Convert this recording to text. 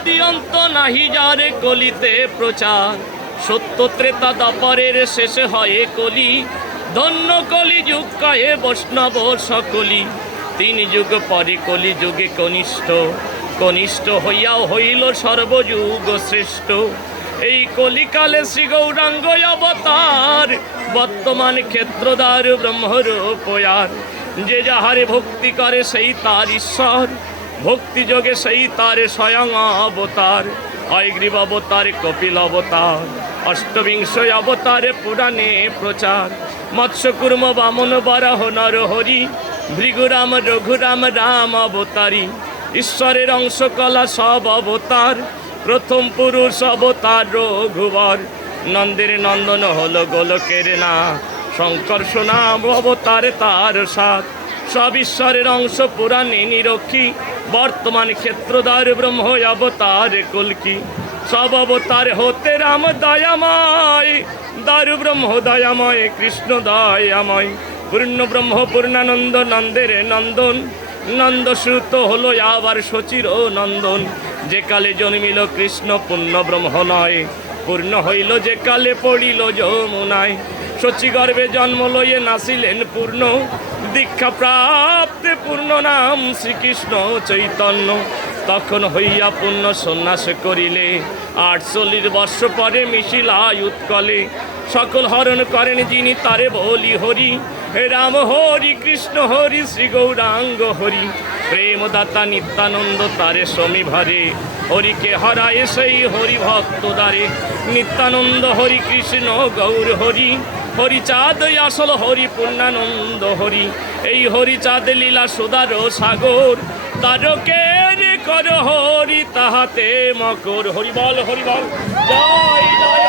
আদি অন্ত নাহি যারে কলিতে প্রচার, সত্য ত্রেতা দ্বাপরের শেষে হয় কলি, ধন্য কলি যুগ কয়ে বৈষ্ণব সকলি। 3 যুগ পরে কলি যুগে কনিষ্ঠ, কনিষ্ঠ হইয়াও হইল সর্বযুগ শ্রেষ্ঠ। এই কলিকালে শ্রী গৌরাঙ্গ অবতার, বর্তমান ক্ষেত্রদ্বার ব্রহ্মরূপয়ার। যে যাহারে ভক্তি করে সেই তার ঈশ্বর, ভক্তি যোগে সেই তার স্বয়ং অবতার। হয়গ্রীব অবতার, কপিল অবতার, অষ্টবিংশ অবতারে পুরাণে প্রচার। মৎস্য কুর্ম বামন বরাহ নরহরি, ভৃগুরাম রঘুরাম রাম অবতারী। ঈশ্বরের অংশ কলা সব অবতার, প্রথম পুরুষ অবতার রঘুবর। নন্দের নন্দন হলো গোলকের না, শঙ্কর সোনাম অবতার তার সাথ। সব ঈশ্বরের অংশ পুরাণে নিরক্ষী, বর্তমান ক্ষেত্রদ্বার ব্রহ্ম অবতার কল্কি। সব অবতার হতে রাম দয়াময়, দারু ব্রহ্ম দয়াময়, কৃষ্ণ দয়াময়। পূর্ণ ব্রহ্ম পূর্ণানন্দ নন্দের নন্দন, নন্দ সুত হলো আবার শচীর নন্দন। যে কালে জন্মিল কৃষ্ণ পূর্ণ ব্রহ্ম নয়, পূর্ণ হইল যে কালে পড়িল যমুনায়। শচী গর্ভে জন্ম লইয়ে নাসিলেন পূর্ণ, দীক্ষা প্রাপ্তে পূর্ণ নাম শ্রীকৃষ্ণ চৈতন্য। তখন হইয়া পূর্ণ সন্ন্যাস করিলে, 48 বর্ষ পরে মিশিলা উৎকলে। সকল হরণ করেন যিনি তারে বলি হরি, হে রাম হরি কৃষ্ণ হরি শ্রী গৌরাঙ্গ হরি। প্রেমদাতা নিত্যানন্দ তারে সমীভরে, হরিকে হরায় সেই হরি ভক্ত দ্বারে। নিত্যানন্দ হরি কৃষ্ণ গৌর হরি, হরিচাঁদ আসল হরি পূর্ণানন্দ হরি। এই হরিচাঁদ লীলা সুদার সাগর, তারকের কর হরি তাহাতে মকর। হরি বল জয় জয়।